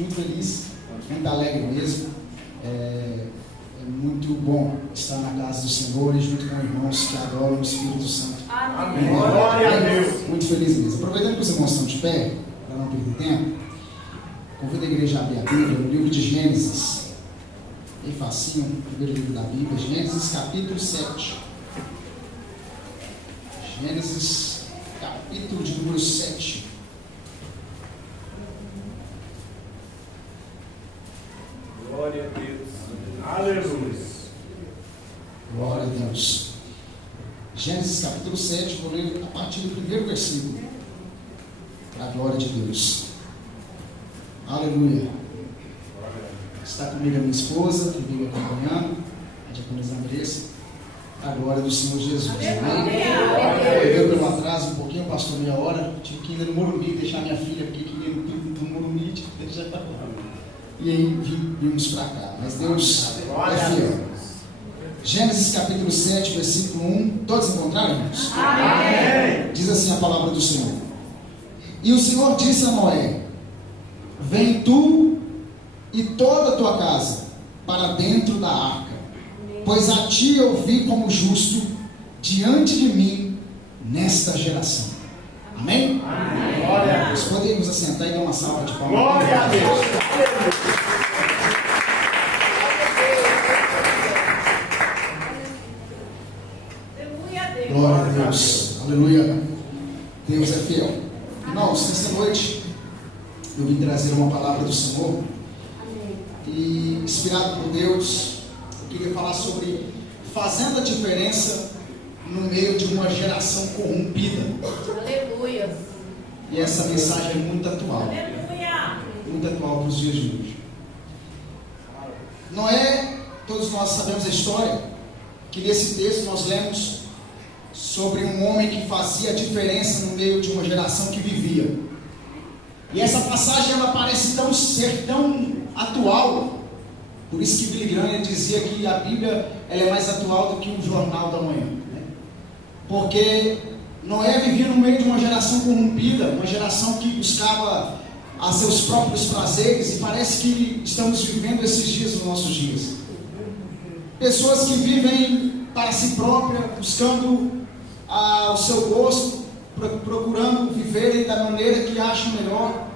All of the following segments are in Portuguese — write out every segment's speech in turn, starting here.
muito feliz, muito alegre mesmo. É muito bom estar na casa do Senhor e junto com irmãos que adoram o Espírito Santo. Amém. Glória a Deus. Muito feliz mesmo. Aproveitando que os irmãos estão de pé, para não perder tempo, convido a igreja a abrir a Bíblia, no livro de Gênesis. Bem facinho, o primeiro livro da Bíblia, Gênesis capítulo 7. Gênesis capítulo de número 7. Glória a Deus. Aleluia. Glória a Deus. Gênesis capítulo 7, vou ler a partir do primeiro versículo. Para a glória de Deus. Aleluia. Está comigo a minha esposa, que veio acompanhando, a diaconisa Andressa, a glória do Senhor Jesus. Amém? Eu pelo atraso um pouquinho, pastor, meia hora, tive que ir no Morumbi, deixar minha filha, porque queria ir no Morumbi, tive que deixar para lá. E aí vimos para cá. Mas Deus é fiel. Gênesis capítulo 7, versículo 1. Todos encontraram, irmãos? Amém. Diz assim a palavra do Senhor. E o Senhor disse a Noé: vem tu e toda a tua casa para dentro da arca, pois a ti eu vi como justo diante de mim nesta geração. Amém? Amém. Glória a Deus. Podemos assentar e dar uma salva de palmas. Glória a Deus. Glória a Deus. Aleluia. Deus é fiel. Irmãos, nessa noite eu vim trazer uma palavra do Senhor. E inspirado por Deus, eu queria falar sobre fazendo a diferença no meio de uma geração corrompida. Aleluia. E essa mensagem é muito atual. Aleluia. Muito atual para os dias de hoje. Noé, todos nós sabemos a história, que nesse texto nós lemos sobre um homem que fazia a diferença no meio de uma geração que vivia. E essa passagem ela parece ser tão atual, por isso que Billy Graham dizia que a Bíblia ela é mais atual do que um jornal da manhã, né? Porque Noé vivia no meio de uma geração corrompida, uma geração que buscava a seus próprios prazeres, e parece que estamos vivendo esses dias nos nossos dias. Pessoas que vivem para si própria, buscando o seu gosto, procurando viverem da maneira que acham melhor.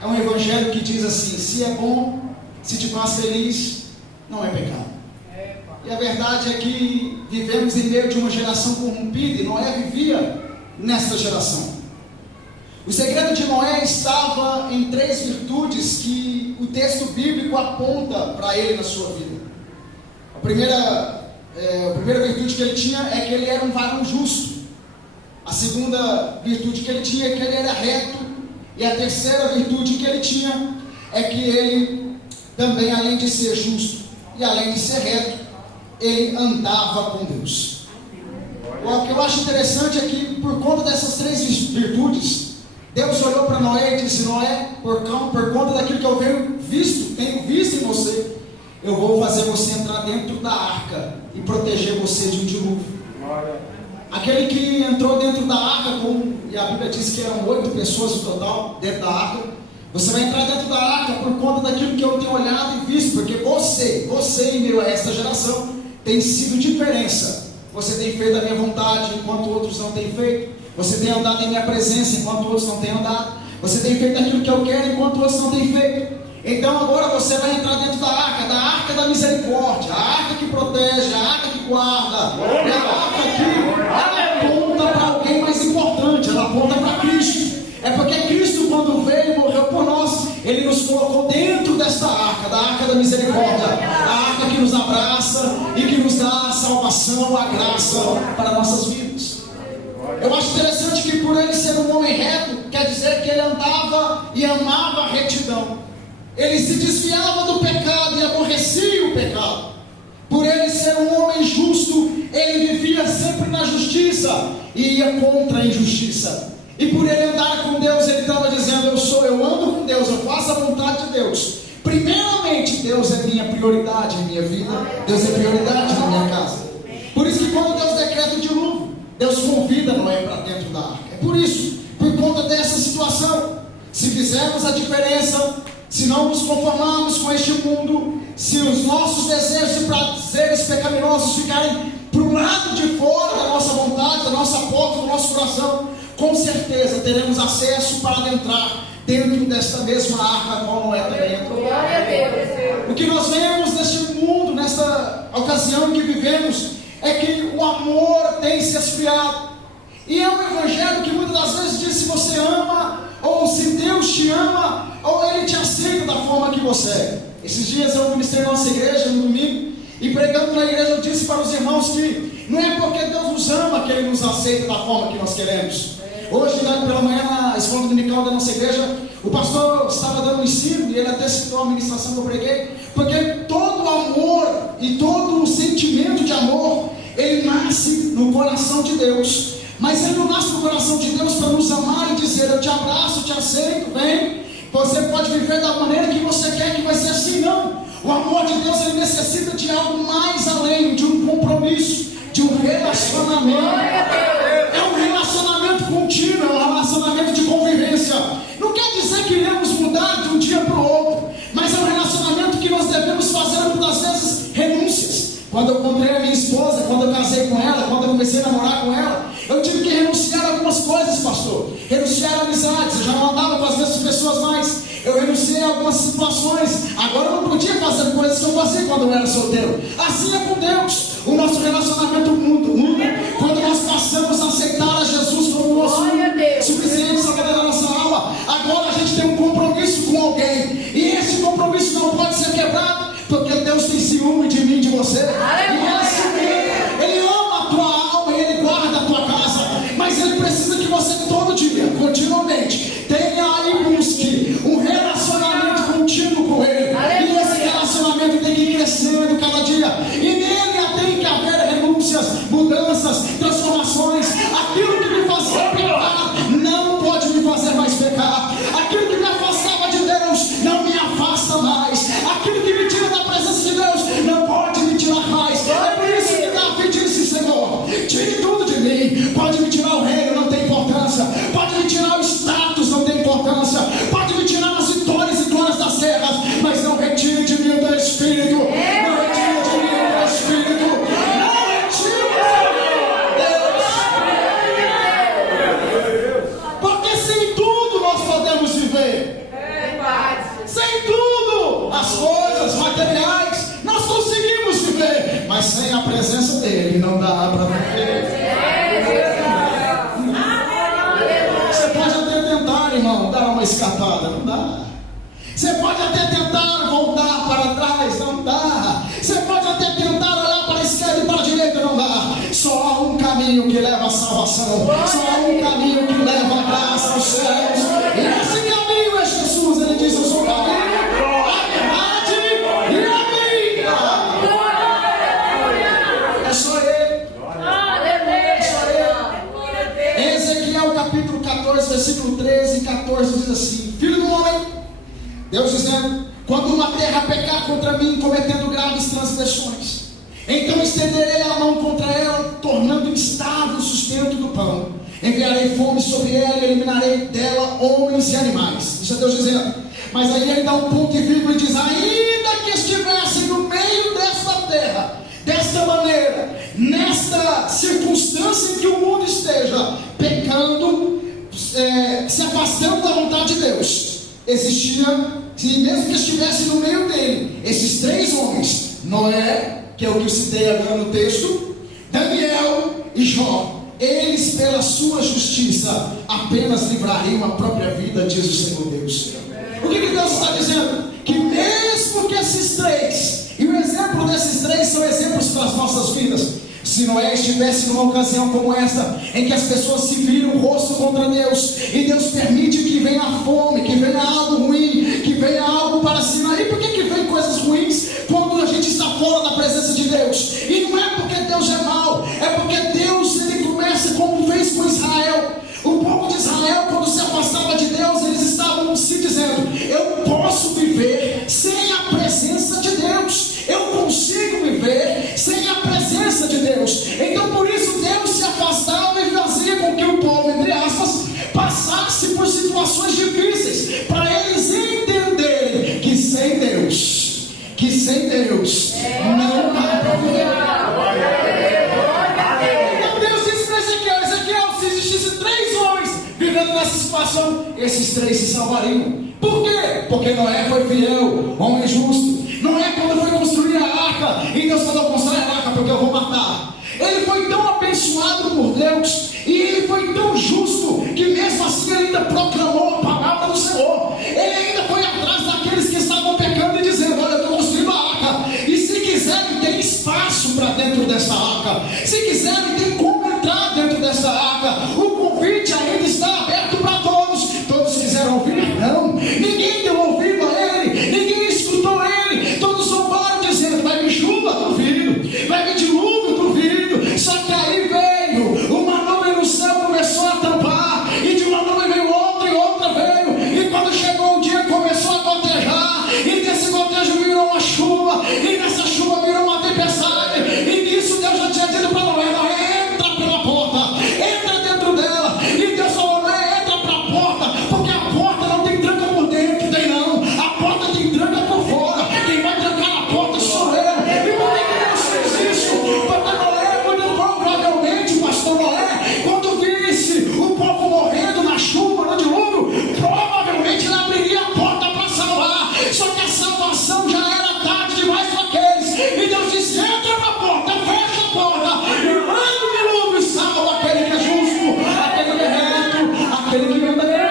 É um evangelho que diz assim: se é bom, se te faz feliz, não é pecado. E a verdade é que vivemos em meio de uma geração corrompida, e Noé vivia nesta geração. O segredo de Noé estava em 3 virtudes que o texto bíblico aponta para ele na sua vida. A primeira virtude que ele tinha é que ele era um varão justo. A segunda virtude que ele tinha é que ele era reto. E a terceira virtude que ele tinha é que ele também, além de ser justo e além de ser reto, ele andava com Deus. O que eu acho interessante é que, por conta dessas 3 virtudes, Deus olhou para Noé e disse: Noé, por conta daquilo que eu tenho visto em você, eu vou fazer você entrar dentro da arca e proteger você de um dilúvio. Aquele que entrou dentro da arca, e a Bíblia diz que eram 8 pessoas no total dentro da arca, você vai entrar dentro da arca por conta daquilo que eu tenho olhado e visto, porque você em meio a esta geração tem sido diferença. Você tem feito a minha vontade enquanto outros não têm feito. Você tem andado em minha presença enquanto outros não têm andado. Você tem feito aquilo que eu quero enquanto outros não têm feito. Então agora você vai entrar dentro da arca da misericórdia, a arca que protege, a arca que guarda, é a arca que ela aponta para alguém mais importante, ela aponta para Cristo. É porque Cristo, quando veio e morreu por nós, Ele nos colocou dentro desta arca, da arca da misericórdia, a arca que nos abraça e que nos dá a salvação, a graça para nossas vidas. Eu acho interessante que por ele ser um homem reto, quer dizer que ele andava e amava a retidão. Ele se desviava do pecado e aborrecia o pecado. Por ele ser um homem justo, ele vivia sempre na justiça e ia contra a injustiça. E por ele andar com Deus, ele estava dizendo: eu ando com Deus, eu faço a vontade de Deus. Primeiramente, Deus é minha prioridade em minha vida, Deus é prioridade na minha casa. Por isso que quando Deus decreta o dilúvio, Deus convida Noé para dentro da arca. É por isso, por conta dessa situação, se fizermos a diferença, se se não nos conformarmos com este mundo, se os nossos desejos e prazeres pecaminosos ficarem para o lado de fora da nossa vontade, da nossa porta, do nosso coração, com certeza teremos acesso para adentrar dentro desta mesma arca, qual não é também. Glória a Deus. O que nós vemos neste mundo, nesta ocasião que vivemos, é que o amor tem se esfriado. E é um evangelho que muitas das vezes diz se você ama, ou se Deus te ama, ou Ele te aceita da forma que você é. Esses dias eu ministrei na nossa igreja no domingo, e pregando na igreja eu disse para os irmãos que não é porque Deus nos ama que Ele nos aceita da forma que nós queremos. Hoje, pela manhã, na escola dominical da nossa igreja, o pastor estava dando um ensino, e ele até citou a ministração que eu preguei, porque todo amor e todo o sentimento de amor, ele nasce no coração de Deus. Mas ele não nasce no coração de Deus para nos amar e dizer: eu te abraço, te aceito, vem, você pode viver da maneira que você quer, que vai ser assim. Não, o amor de Deus, ele necessita de algo mais além, de um compromisso, de um relacionamento. É um relacionamento contínuo, é um relacionamento de convivência. Não quer dizer que iremos mudar de um dia para o outro, mas é um relacionamento que nós devemos fazer muitas vezes renúncias. Quando eu encontrei a minha esposa, quando eu casei com ela, quando eu comecei a namorar com ela, eu tive que renunciar a algumas coisas, pastor. Renunciar a amizades, eu já não andava com as mesmas pessoas mais. Eu renunciei a algumas situações. Agora eu não podia fazer coisas que eu fazia quando eu era solteiro. Assim é com Deus. O nosso relacionamento muda quando nós passamos a aceitar a Jesus como nosso suficiente salvador da nossa alma. Agora a gente tem um compromisso com alguém, e esse compromisso não pode ser quebrado, porque Deus tem ciúme de mim, de você. Ele ama a tua alma e Ele guarda a tua casa, mas Ele precisa que você todo dia, continuamente, tenha e busque um relacionamento contínuo com Ele. E esse relacionamento tem que ir crescendo cada dia, e nele tem que haver renúncias, mudanças, transformações. Aquilo que me fazia pecar não pode me fazer mais pecar. Aquilo que me afastava de Deus não me afasta mais. Aquilo que me tira da presença de Deus não pode me tirar mais. É por isso que Davi disse: Senhor, tire tudo de mim. Pode me tirar o reino, não tem importância. Pode me tirar o status, não tem importância. Pode me tirar as vitórias e glórias das terras, mas não retire de mim o teu Espírito. Não retire de mim o teu Espírito. Não retire Deus. Porque sem tudo nós podemos viver. Sem tudo, as coisas materiais, nós conseguimos viver, mas sem a presença dele não dá para viver. Você pode até tentar, irmão, dar uma escapada, não dá. Você pode até tentar voltar para trás, não dá. Você pode até tentar olhar para a esquerda e para a direita, não dá. Só há um caminho que leva à salvação, só há um caminho que leva a graça aos céus, e esse caminho é Jesus. Ele diz: eu sou o caminho, a verdade e a vida. É só Ele. Em Ezequiel capítulo 14, versículo 13 e 14 diz assim: Filho do homem, Deus dizendo, quando uma terra pecar contra mim, cometendo graves transgressões, então estenderei a mão contra ela, tornando instável o sustento do pão. Enviarei fome sobre ela e eliminarei dela homens e animais. Isso é Deus dizendo. Mas aí ele dá um ponto e vírgula e diz: ainda que estivessem no meio desta terra, desta maneira, nesta circunstância em que o mundo esteja pecando, se afastando da vontade de Deus, existia, se mesmo que estivesse no meio dele, esses três homens: Noé, que é o que eu citei agora no texto, Daniel e Jó. Eles, pela sua justiça, apenas livrariam a própria vida, diz o Senhor Deus. O que Deus está dizendo? Que mesmo que esses três, e o exemplo desses três são exemplos para as nossas vidas. Se Noé estivesse numa ocasião como essa, em que as pessoas se viram o rosto contra Deus, e Deus permite que venha a fome, que venha algo ruim, que venha algo para cima. E por que vem coisas ruins quando a gente está fora da presença de Deus? E não é porque Deus é mau, é porque Deus, ele começa como fez com Israel. O povo de Israel, quando se afastava de Deus, eles estavam se dizendo: eu posso viver sem a presença de Deus, eu consigo viver sem a presença de Deus. Então por isso Deus se afastava e fazia com que o povo, entre aspas, passasse por situações difíceis, para eles que sem Deus não dá para viver. Então Deus disse para Ezequiel, se existisse 3 homens vivendo nessa situação, esses 3 se salvariam. Por quê? Porque Noé foi fiel, homem justo. Noé, quando foi construir a arca, e Deus falou: constrói a arca porque eu vou matar. Ele foi tão abençoado por Deus, e ele foi tão justo, que mesmo assim ele ainda proclamou a palavra do Senhor. Ele ainda foi atrás daqueles que estavam pecando e dizendo: olha, eu estou construindo a arca, e se quiserem tem espaço para dentro dessa arca, se quiserem tem como entrar dentro dessa arca, o convite ainda está aberto para todos. Todos quiseram ouvir? Não, ninguém deu ouvido a ele, ninguém escutou ele, todos zombaram dizendo: vai vir chuva, duvido, vai vir dilúvio, duvido. Só que aí veio uma nuvem no céu, começou a tampar, e de uma nuvem veio outra, e outra veio, e quando chegou o dia começou a gotejar, e desse gotejo virou uma chuva, e nessa chuva virou uma tempestade, e nisso Deus já tinha dito para Noé: Noé, entra pela porta, entra dentro dela. E Deus falou: Noé, entra para a porta, porque a porta não tem tranca por dentro, tem não, a porta tem tranca por fora, quem vai trancar a porta sou eu. E por que Deus fez isso? Porque Noé, muito provavelmente, pastor Noé, quando visse o povo morrendo na chuva, no dilúvio, provavelmente ele abriria a porta para salvar. Só que a salvação já era tarde demais para aqueles. E Deus disse: entra na porta, fecha a porta, e manda o dilúvio e salva aquele que é justo, aquele que é reto, aquele que anda bem.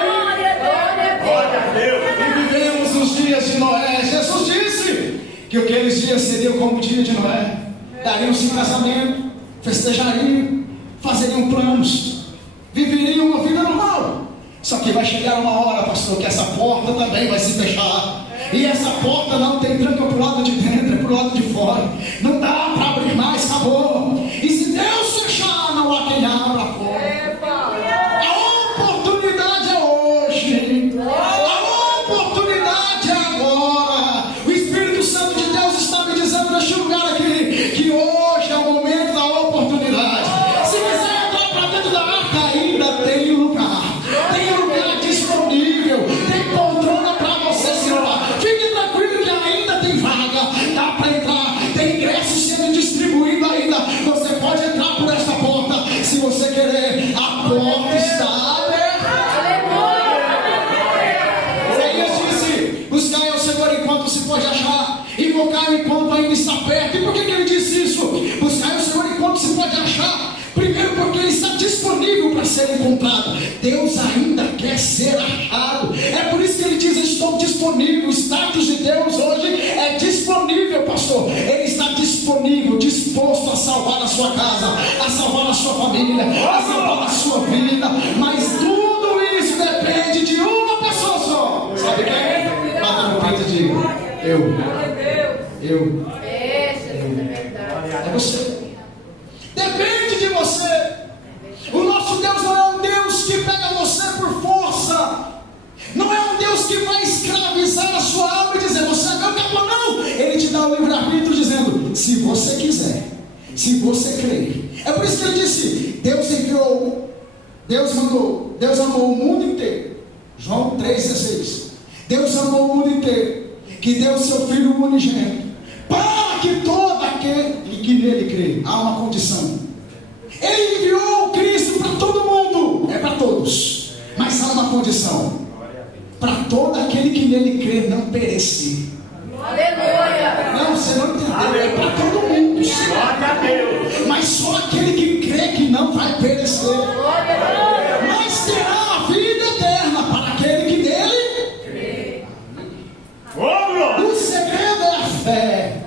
Glória a Deus. E vivemos os dias de Noé. Jesus disse que aqueles dias seriam como o dia de Noé. Dariam-se em casamento, festejariam, fazeriam planos, viveriam uma vida normal. Só que vai chegar uma hora, pastor, que essa porta também vai se fechar. E essa porta não tem tranca para o lado de dentro, é para o lado de fora. Não dá para abrir mais, acabou. E se Deus fechar, não há quem abra a porta. A oportunidade é hoje. A oportunidade é agora. O Espírito Santo de Deus está me dizendo neste lugar aqui, que hoje é o momento da oportunidade. Se quiser entrar para dentro da arca, ainda tem lugar. Tem lugar disponível. Tem poltrona para você sentar. Fique tranquilo que ainda tem vaga. Dá para entrar. Tem ingressos sendo distribuído ainda. Você pode entrar por esta porta, se você querer. A porta está aberta. Isaías disse: buscai ao Senhor enquanto se pode achar, invocar enquanto ainda está perto. E por que ele disse isso? Buscai ao Senhor enquanto se pode achar. Primeiro, porque ele está disponível para ser encontrado. Deus ainda quer ser achado. É por isso que ele diz: estou disponível. O status de Deus hoje é disponível, pastor. Ele está disponível, disposto a salvar a sua casa, a salvar a sua família, a salvar a sua vida. Mas tudo isso depende de uma pessoa só. Sabe quem? Bata no peito e diga: eu. É você. Depende de você. O nosso Deus não é um Deus que pega você por força. Não é um Deus que vai escravizar a sua alma e dizer: você é meu acabou, não. Ele te dá o livre-arbítrio dizendo: se você quiser, se você crer. É por isso que ele disse: Deus enviou, Deus mandou, Deus amou o mundo inteiro. João 3,16. Deus amou o mundo inteiro, que deu o seu Filho unigênito, para que todo aquele que nele crê. Há uma condição. Ele enviou o Cristo para todo mundo. É para todos. Mas há uma condição: para todo aquele que nele crê não perecer. Aleluia. Não, você não entendeu. É para todo mundo. Glória a Deus. Mas só aquele que crê que não vai perecer. Mas terá a vida eterna para aquele que nele crê. O segredo é a fé.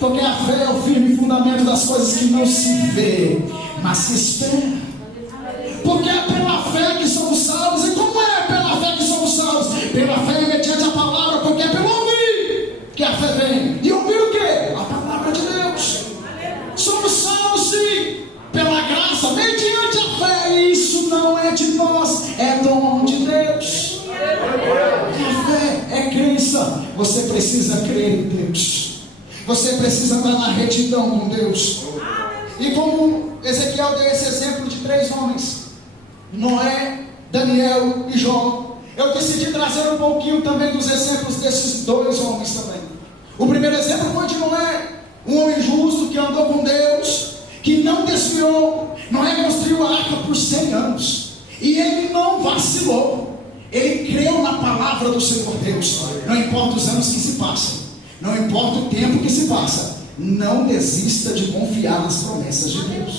Porque a fé é o firme fundamento das coisas que não se vê, mas se espera. Porque é pela fé que somos salvos. E como é pela fé que somos salvos? Pela fé mediante a palavra, porque é pelo ouvir que a fé vem. E ouvir o quê? A palavra de Deus. Somos salvos sim, pela graça, mediante a fé. E isso não é de nós, é dom de Deus. A fé é crença. Você precisa crer em Deus. Você precisa estar na retidão com Deus. E como Ezequiel deu esse exemplo de 3 homens, Noé, Daniel e Jó, eu decidi trazer um pouquinho também dos exemplos desses 2 homens também. O primeiro exemplo foi de Noé, um homem justo que andou com Deus, que não desviou. Noé construiu a arca por 100 anos, e ele não vacilou. Ele creu na palavra do Senhor Deus. Não importa os anos que se passem, não importa o tempo que se passa, não desista de confiar nas promessas de Deus.